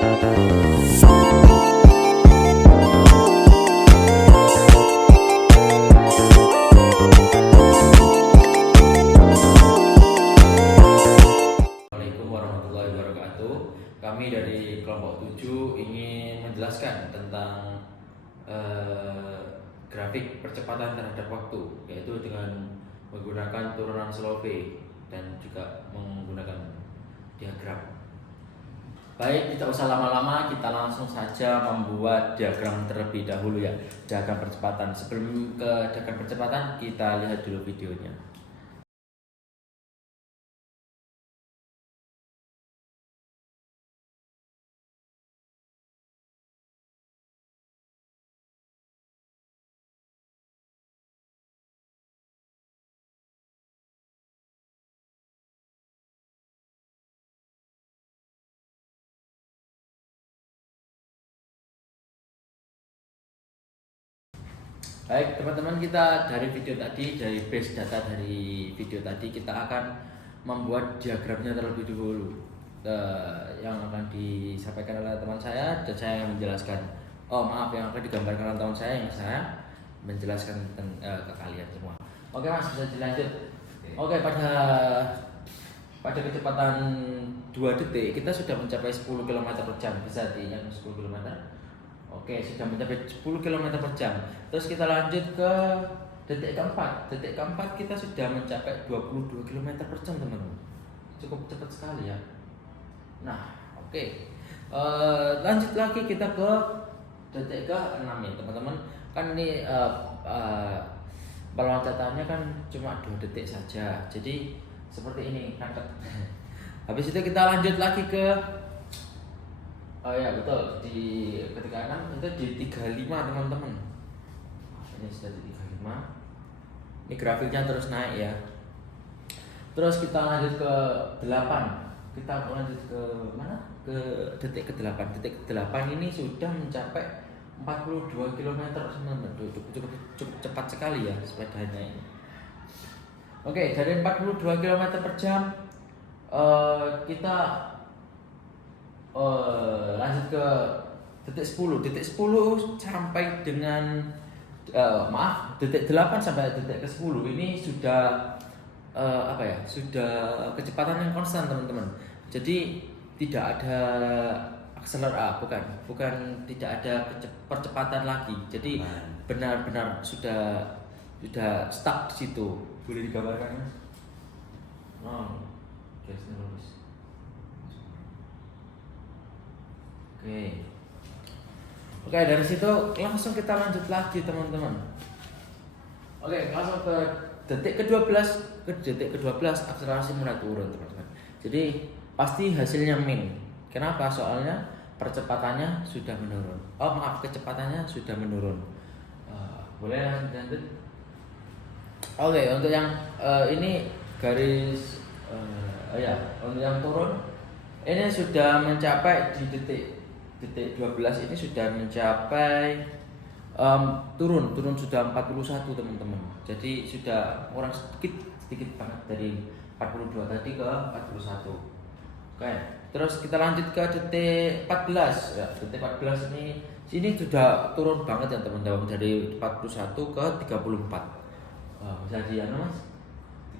Kami dari kelompok 7 ingin menjelaskan tentang grafik percepatan terhadap waktu, yaitu dengan menggunakan turunan Slove dan juga menggunakan diagram. Baik, tidak usah lama-lama, kita langsung saja membuat diagram terlebih dahulu ya, diagram percepatan. Sebelum ke diagram percepatan, kita lihat dulu videonya. Baik teman-teman, kita dari video tadi, dari base data dari video tadi, kita akan membuat diagramnya terlebih dahulu, yang akan disampaikan oleh teman saya dan saya yang menjelaskan. Yang akan digambarkan oleh teman saya yang saya menjelaskan ke kalian semua. Oke Mas, bisa dilanjut. Oke, pada kecepatan 2 detik kita sudah mencapai 10 km per jam. Bisa diingat 10 km. Oke, sudah mencapai 10 km per jam. Terus kita lanjut ke detik keempat. Detik keempat kita sudah mencapai 22 km per jam, teman-teman. Cukup cepat sekali ya. Nah, oke. Lanjut lagi kita ke detik ke-6 ya, teman-teman. Kan ini peloncatannya kan cuma 2 detik saja. Jadi seperti ini, angkat. Habis itu kita lanjut lagi ke ya betul, di ketika 6 itu di 35 teman-teman. Ini sudah di 35. Ini grafiknya terus naik ya. Terus kita lanjut ke 8. Kita lanjut ke mana? Ke detik ke-8. Detik ke-8 ini sudah mencapai 42 km teman-teman. Cukup cepat sekali ya sepedanya ini. Oke, dari 42 km per jam kita lanjut ke detik 10. Detik 10 sampai dengan detik 8 sampai detik ke-10 ini sudah sudah kecepatan yang konstan teman-teman. Jadi tidak ada bukan tidak ada percepatan lagi. Jadi benar-benar sudah stuck di situ. Boleh digambarkan Mas? Terus. Oke, dari situ langsung kita lanjut lagi teman-teman. Oke, langsung ke detik ke-12. Ke detik ke-12 akselerasi mulai turun teman-teman. Jadi pasti hasilnya min. Kenapa? Soalnya percepatannya sudah menurun. Kecepatannya sudah menurun. Boleh lanjut. Oke, untuk yang ini garis untuk yang turun ini sudah mencapai di detik 12 ini sudah mencapai turun sudah 41 teman-teman. Jadi sudah kurang sedikit banget dari 42 tadi ke 41. Oke, terus kita lanjut ke detik 14 ya. Detik 14 ini sini sudah turun banget ya teman-teman, dari 41 ke 34. Bisa diana Mas?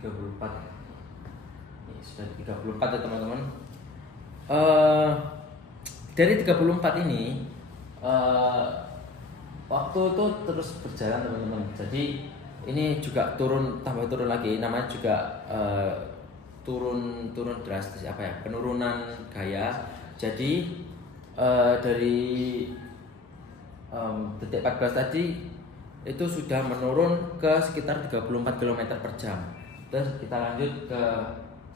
34. Ini sudah 34 ya teman-teman. Dari 34 ini waktu itu terus berjalan teman-teman. Jadi ini juga tambah turun lagi, namanya juga turun drastis penurunan gaya. Jadi dari detik 14 tadi itu sudah menurun ke sekitar 34 km per jam. Terus kita lanjut ke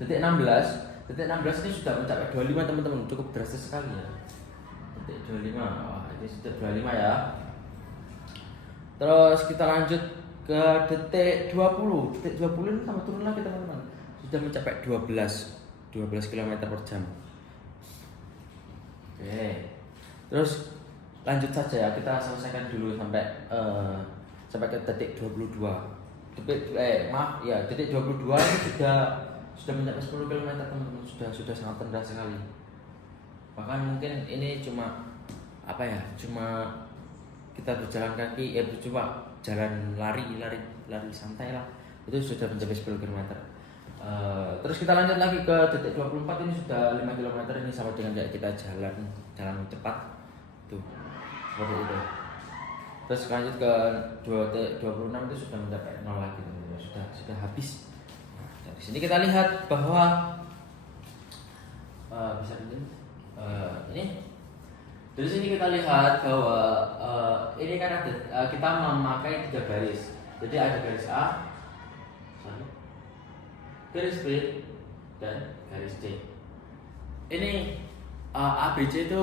detik 16. Detik 16 ini sudah mencapai 25 teman-teman, cukup drastis sekali ya. Detik 25, ini sudah 25 ya. Terus kita lanjut ke detik 20. Detik 20 ini tambah turun lagi teman-teman, sudah mencapai 12 km per jam. Oke, terus lanjut saja ya, kita selesaikan dulu sampai ke detik 22. Detik 22 ini sudah mencapai 10 km teman-teman, sudah sangat rendah sekali. Bahkan mungkin ini cuma apa ya, cuma kita berjalan kaki, cuma jalan lari santai lah, itu sudah mencapai 10 km. Terus kita lanjut lagi ke detik 24, ini sudah 5 km, ini sama dengan kayak kita jalan cepat tuh, seperti itu. Terus lanjut ke 26 itu sudah mencapai 0 lagi, sudah habis. Dari sini kita lihat bahwa bisa ini dari sini kita lihat bahwa ini kan ada kita memakai 3 garis. Jadi ada garis A, garis B, dan garis C. Ini ABC itu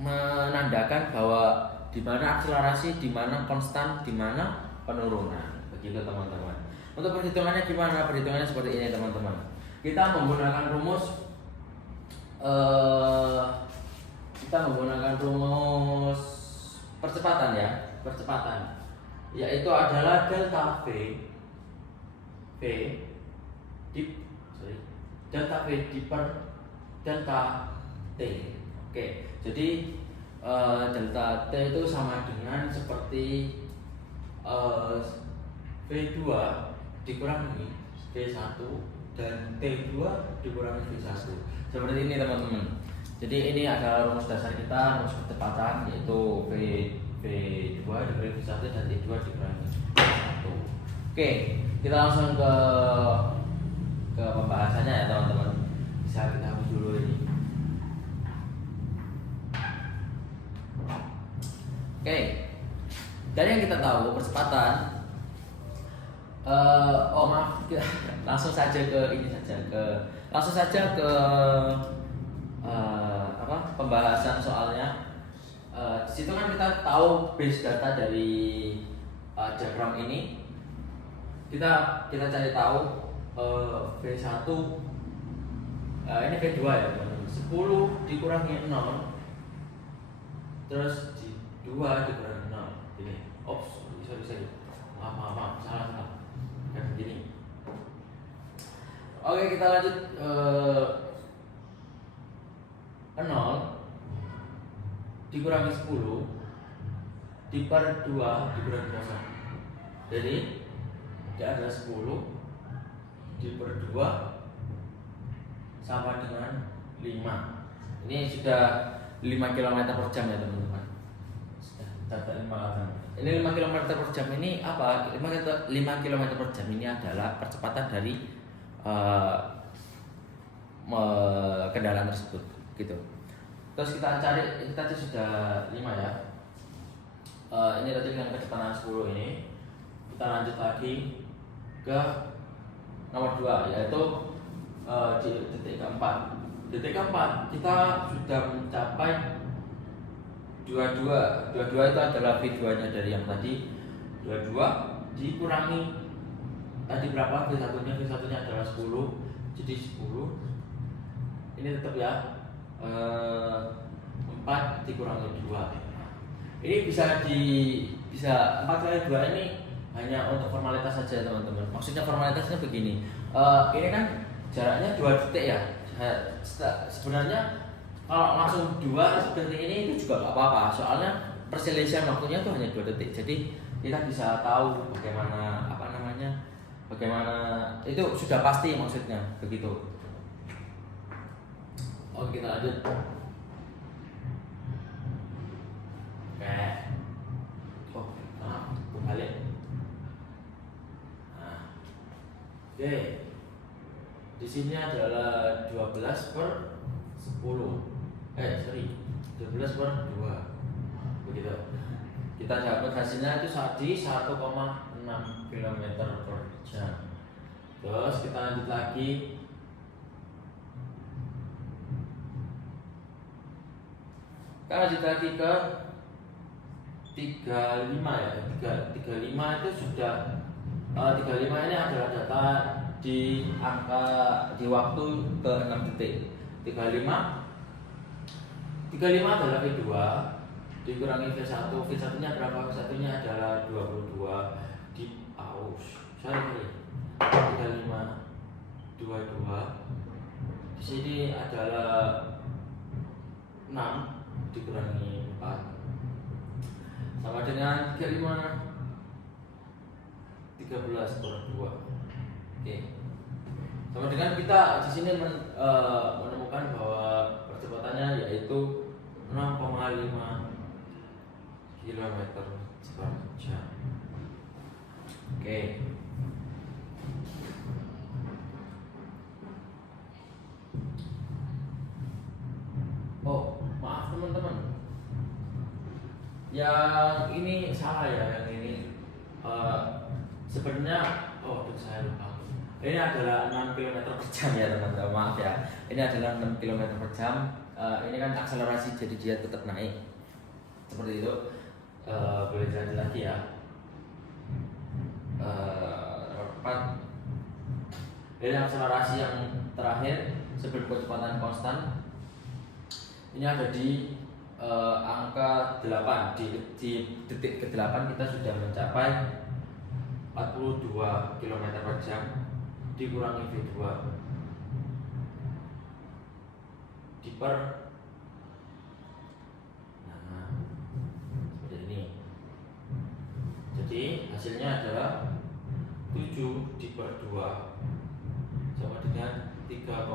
menandakan bahwa di mana akselerasi, di mana konstan, di mana penurunan. Begitu teman-teman. Untuk perhitungannya gimana? Perhitungannya seperti ini teman-teman. Kita menggunakan rumus percepatan ya, yaitu adalah delta V per delta T. Oke, jadi delta T itu sama dengan seperti V2 dikurangi V1 dan T2 dikurangi V1. Seperti ini teman-teman. Jadi ini adalah rumus dasar kita, rumus kecepatan, yaitu V2 dikurangi V1 dan T2 dikurangi V1. Oke, kita langsung ke pembahasannya ya teman-teman. Bisa kita hapus dulu ini. Oke, dari yang kita tahu percepatan, langsung saja ke pembahasan soalnya. Di situ kan kita tahu base data dari diagram ini. Kita cari tahu V1 ini V2 ya teman-teman. 10 dikurangi 0 terus 2 dikurangi 0. Ini sorry. Maaf, salah. Kayak begini. Oke, kita lanjut 0 dikurangi 10 diper 2 dikurangi 0. Jadi dia ada 10 diper 2 sama dengan 5. Ini sudah 5 km per jam ya teman-teman. Ini 5 km per jam ini apa? 5 km per jam ini adalah percepatan dari kendaraan tersebut gitu. Terus kita cari sudah 5 ya. Ini tadi dengan kecepatan 10 ini. Kita lanjut lagi ke nomor 2, yaitu di detik keempat. Detik keempat kita sudah mencapai 22 itu adalah V2 nya dari yang tadi. 22 dikurangi tadi berapa? V1 nya adalah 10. Jadi 10 ini tetap ya 4 dikurangi 2. Ini bisa 4 kali 2 ini hanya untuk formalitas saja teman-teman. Maksudnya formalitasnya begini. Ini kan jaraknya 2 detik ya. Sebenarnya kalau langsung 2 seperti ini itu juga nggak apa-apa. Soalnya perselisihan waktunya itu hanya 2 detik. Jadi kita bisa tahu bagaimana itu sudah pasti maksudnya begitu. Oke, kita lanjut. Balik. Oke. Di sini adalah 12 per 10. 12 per 2. Begitu. Kita dapat hasilnya itu di 1,6 km per jam. Terus kita lanjut lagi. Kita lanjut lagi ke 35 ya. 35 itu sudah 35 ini adalah data di waktu ke 6 detik. 35 adalah V2 dikurangi V1. V1 nya berapa? V1 nya adalah 22 di 35 22. Di sini adalah 6 6 dikurangi 4 sama dengan 35 13 kurang 2. Oke. Sama dengan kita di sini menemukan bahwa percepatannya yaitu 6,5 km per jam. Oke. Oh, maaf teman-teman. Yang ini salah ya, yang ini sebenarnya saya lupa. Ini adalah 6 km per jam ya teman-teman. Maaf ya. Ini adalah 6 km per jam. Ini kan akselerasi jadi dia tetap naik. Seperti itu. Boleh dilanjut lagi ya. 4. Ini akselerasi yang terakhir sebelum kecepatan konstan. Ini ada di angka 8. Di detik ke-8 kita sudah mencapai 42 km per jam dikurangi V2 diper seperti ini. Jadi hasilnya adalah 7 diper 2 sama dengan 3,5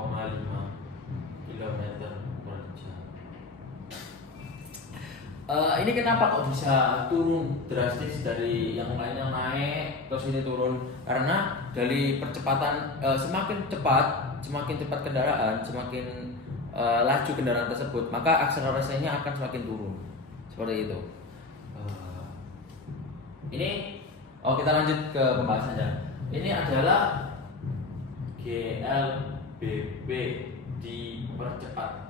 km per jam. Ini kenapa kok bisa turun drastis dari yang lainnya naik terus ini turun? Karena dari percepatan semakin cepat kendaraan, semakin laju kendaraan tersebut, maka akselerasinya akan semakin turun. Seperti itu. Kita lanjut ke pembahasannya. Ini adalah GLBB dipercepat.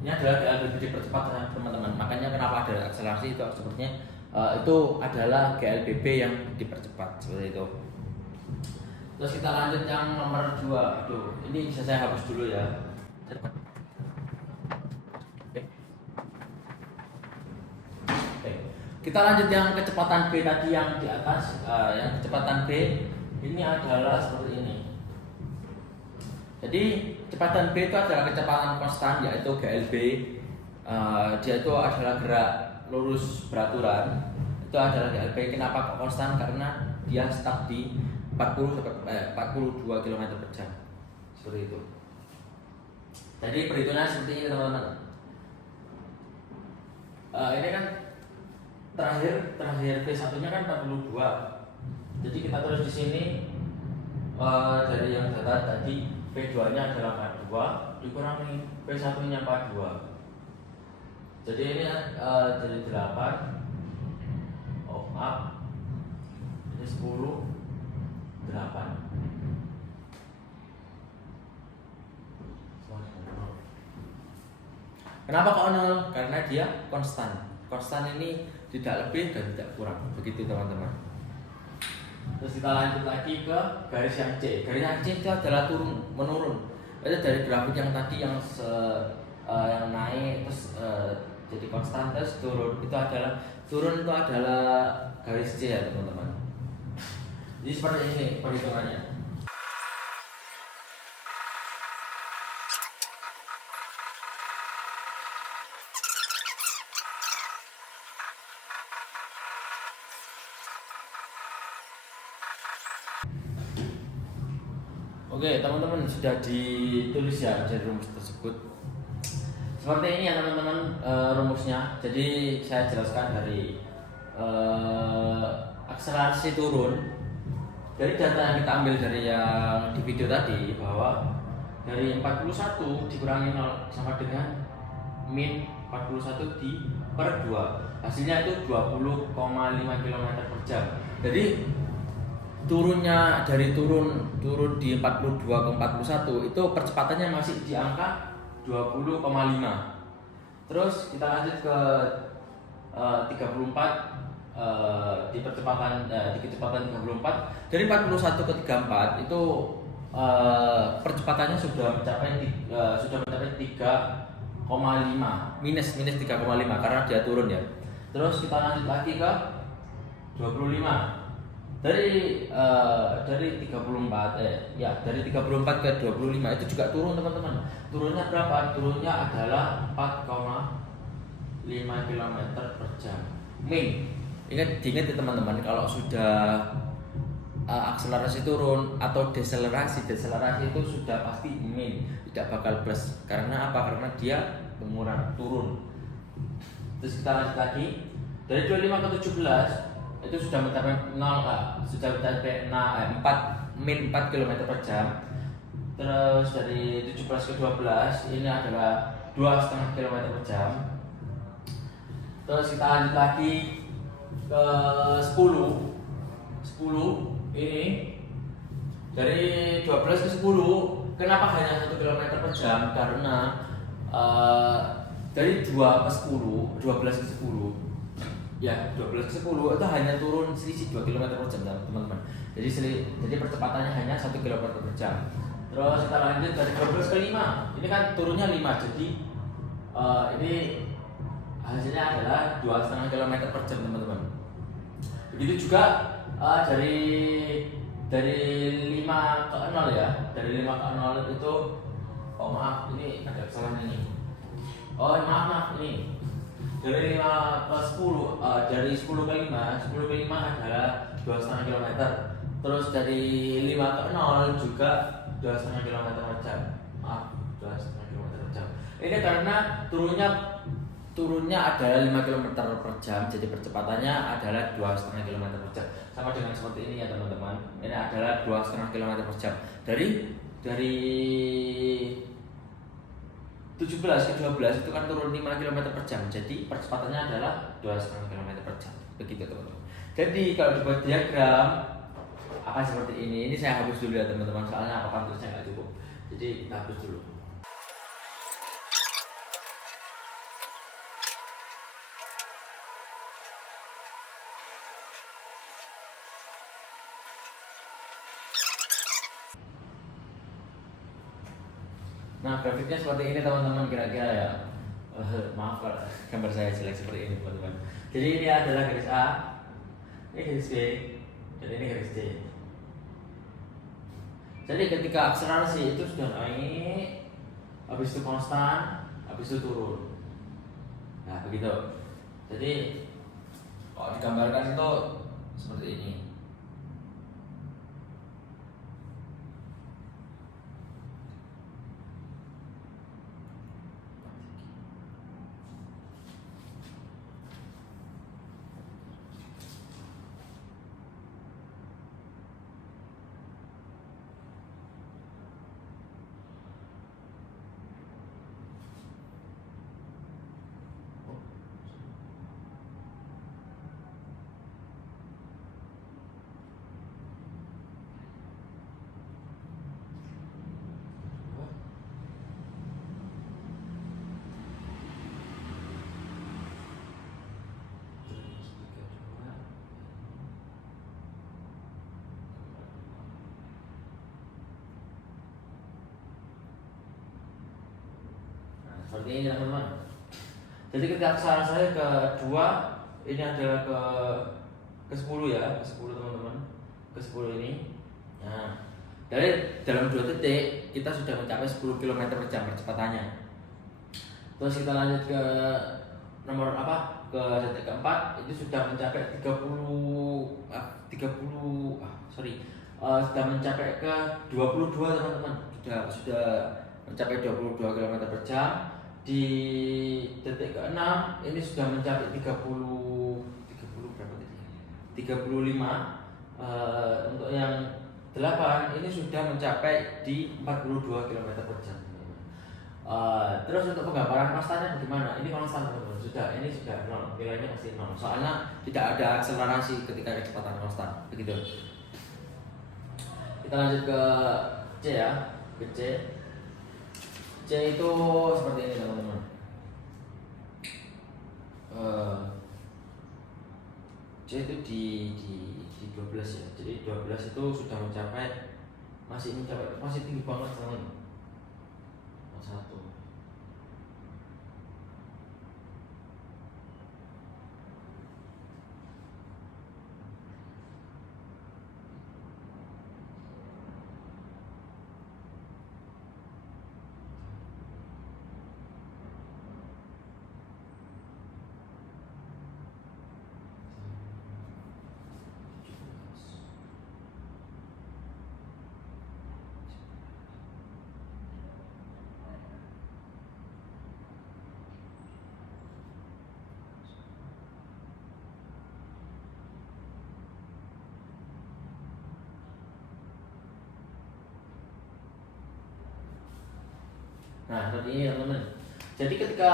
Ini adalah GLBB dipercepat teman-teman. Makanya kenapa ada akselerasi itu sepertinya itu adalah GLBB yang dipercepat seperti itu. Terus kita lanjut yang nomor 2. Aduh, ini bisa saya hapus dulu ya. Kita lanjut yang kecepatan B tadi yang di atas. Yang kecepatan B ini adalah seperti ini. Jadi kecepatan B itu adalah kecepatan konstan yaitu GLB. Dia itu adalah gerak lurus beraturan. Itu adalah GLB. Kenapa kok konstan? Karena dia stuck di 42 km per jam. Seperti itu. Jadi perhitungannya seperti ini teman-teman. Ini kan terakhir V1 nya kan 42. Jadi kita terus di sini dari yang data tadi V2 nya adalah 42 dikurangi V1 nya 42. Jadi ini jadi 8. Ini 10 8. Kenapa kok 0? Karena dia konstan. Konstan ini tidak lebih dan tidak kurang. Begitu teman-teman. Terus kita lanjut lagi ke garis yang C. Garis yang C itu adalah turun menurun. Itu dari grafik yang tadi yang naik terus jadi konstan terus turun. Itu adalah garis C ya teman-teman. Jadi seperti ini perhitungannya. Oke teman-teman, sudah ditulis ya dari rumus tersebut. Seperti ini ya teman-teman rumusnya. Jadi saya jelaskan dari akselerasi turun. Dari data yang kita ambil dari yang di video tadi, bahwa dari 41 dikurangi 0 sama dengan min 41 di per 2. Hasilnya itu 20,5 km per jam. Jadi turunnya dari turun di 42 ke 41 itu percepatannya masih di angka 20,5. Terus kita lanjut ke 34 di kecepatan 34 dari 41 ke 34 itu percepatannya sudah mencapai 3,5 minus 3,5 karena dia turun ya. Terus kita lanjut lagi ke 25. dari 34 dari 34 ke 25 itu juga turun teman-teman. Turunnya berapa? Turunnya adalah 4,5 km per jam min. Diingat ya teman-teman, kalau sudah akselerasi turun atau deselerasi itu sudah pasti min, tidak bakal plus. Karena apa? Karena dia mengurangi, turun. Terus kita lanjut lagi dari 25 ke 17 itu sudah mencapai 4 km per jam. Terus dari 17 ke 12 ini adalah 2,5 km per jam. Terus kita lanjut lagi ke 10 ini dari 12 ke 10. Kenapa hanya 1 km per jam? Karena dari 2 ke 10, 12 ke 10 ya, 12 ke 10 itu hanya turun selisih 2 km per jam teman-teman. Jadi percepatannya hanya 1 km per jam. Terus kita lanjut dari 12 ke 5. Ini kan turunnya 5. Jadi ini hasilnya adalah 2,5 km per jam teman-teman. Begitu juga dari 5 ke 0 ya. Dari 5 ke 0 itu maaf, ini ada kesalahan ini. Maaf ini. Dari 5 ke 10, dari 10 ke 5 adalah 2,5 km. Terus dari 5 ke 0 juga 2,5 km per jam. Maaf, 2,5 km per jam. Ini karena turunnya adalah 5 km per jam, jadi percepatannya adalah 2,5 km per jam. Sama dengan seperti ini ya teman-teman. Ini adalah 2,5 km per jam. Dari 17 ke 12 itu kan turun 5 km per jam. Jadi percepatannya adalah 2,5 km per jam. Begitu teman-teman. Jadi kalau dibuat diagram akan seperti ini. Ini saya hapus dulu ya teman-teman, soalnya apa kantornya nggak cukup. Jadi kita hapus dulu. Nah, grafiknya seperti ini teman-teman, kira-kira ya. Maaf kalau gambar saya jelek seperti ini teman-teman. Jadi ini adalah garis A, ini garis B, dan ini garis C. Jadi ketika akselerasi itu sudah naik, habis itu konstan, habis itu turun. Nah begitu. Jadi kalau digambarkan itu seperti ini. Seperti ini teman-teman. Jadi ketika kesalahan saya ke 2, ini adalah ke 10 ya, ke 10 teman-teman, ke 10 ini. Nah, dari dalam 2 titik kita sudah mencapai 10 km per jam percepatannya. Terus kita lanjut ke nomor apa? Ke detik keempat itu sudah mencapai sudah mencapai ke 22 teman-teman. Sudah mencapai 22 km per jam. Di detik ke-6 ini sudah mencapai 30 berapa tadi? 35. Untuk yang 8 ini sudah mencapai di 42 km per jam. Terus untuk penggambaran konstannya bagaimana? Ini konstan teman-teman. Ini sudah 0, nilainya masih 0. Soalnya tidak ada akselerasi ketika kecepatan konstan. Begitu. Kita lanjut ke C ya, ke C. C itu seperti ini teman-teman. C itu di 12 ya. Jadi 12 itu sudah masih tinggi banget teman-teman. 1. Nah, seperti ini teman-teman. Jadi ketika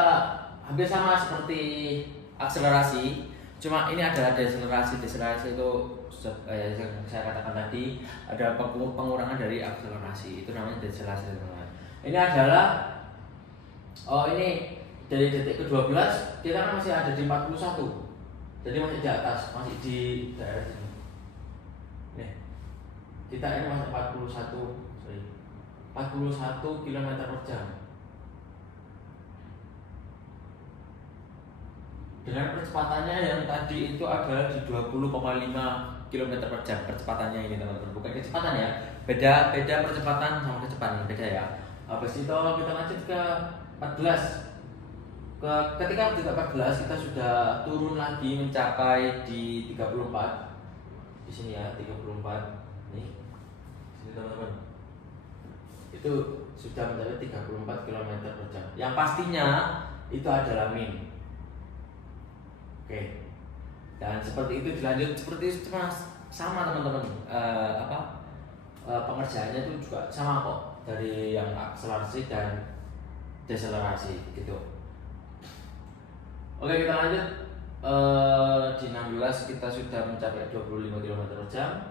hampir sama seperti akselerasi, cuma ini adalah deselerasi. Deselerasi itu yang saya katakan tadi ada pengurangan dari akselerasi, itu namanya deselerasi teman-teman. Ini adalah ini dari detik ke-12 kita kan masih ada di 41. Jadi masih di atas, masih di daerah sini. Nih. Kita ini masih 41 km per jam. Dengan percepatannya yang tadi itu adalah di 20,5 km per jam percepatannya ini teman-teman, bukan kecepatan ya, beda percepatan sama kecepatan beda ya. Habis itu kita lanjut ke 14. Ketika ke 14 kita sudah turun lagi mencapai di 34. Di sini ya 34 nih, sini teman-teman, itu sudah mencapai 34 km per jam. Yang pastinya itu adalah min. Oke. Dan seperti itu dilanjut seperti itu sama teman-teman. Pengerjaannya itu juga sama kok, dari yang akselerasi dan deselerasi gitu. Oke, kita lanjut. Di 16 kita sudah mencapai 25 km per jam.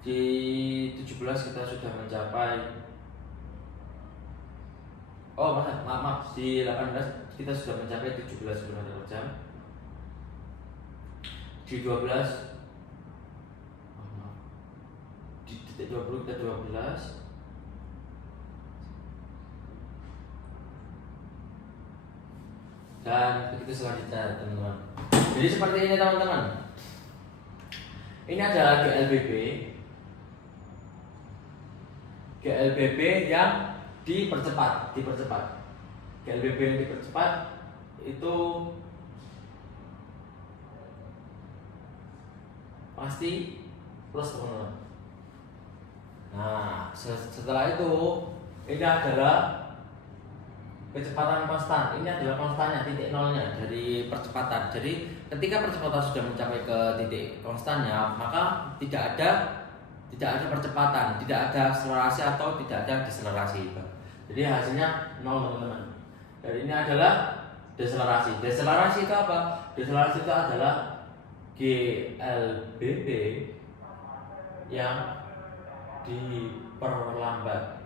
Di 17 kita sudah mencapai maaf, di 18 kita sudah mencapai 17 km per jam. Di 12 di titik 20 kita 12. Dan begitu selanjutnya teman-teman. Jadi seperti ini teman-teman. Ini adalah GLBB yang dipercepat. GLBB yang dipercepat itu pasti plus teman-teman. Nah, setelah itu ini adalah kecepatan konstan. Ini adalah konstannya, titik nolnya dari percepatan. Jadi ketika percepatan sudah mencapai ke titik konstannya, maka tidak ada percepatan, tidak ada akselerasi atau tidak ada deselerasi. Jadi hasilnya nol teman-teman. Dan ini adalah deselerasi. Deselerasi itu apa? Deselerasi itu adalah GLBB yang diperlambat.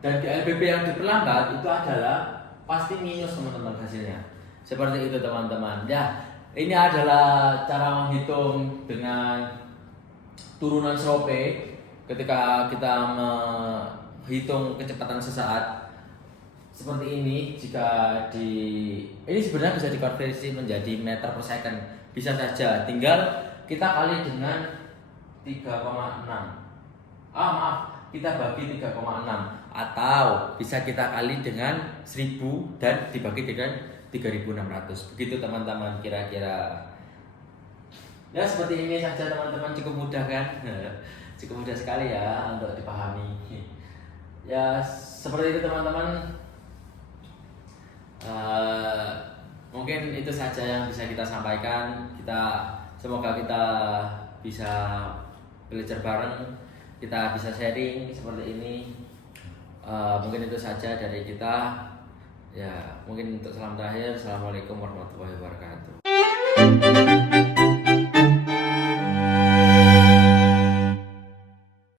Dan GLBB yang diperlambat itu adalah pasti minus teman-teman hasilnya. Seperti itu teman-teman. Ya, ini adalah cara menghitung dengan turunan slope ketika kita menghitung kecepatan sesaat. Seperti ini, ini sebenarnya bisa dikonversi menjadi meter per second. Bisa saja, tinggal kita kali dengan 3,6. Kita bagi 3,6 atau bisa kita kali dengan 1000 dan dibagi dengan 3600. Begitu teman-teman kira-kira. Ya seperti ini saja teman-teman, cukup mudah kan? Cukup mudah sekali ya untuk dipahami. Ya seperti itu teman-teman. Mungkin itu saja yang bisa kita sampaikan. Semoga kita bisa belajar bareng, kita bisa sharing seperti ini. Mungkin itu saja dari kita. Ya, mungkin untuk salam terakhir, assalamualaikum warahmatullahi wabarakatuh.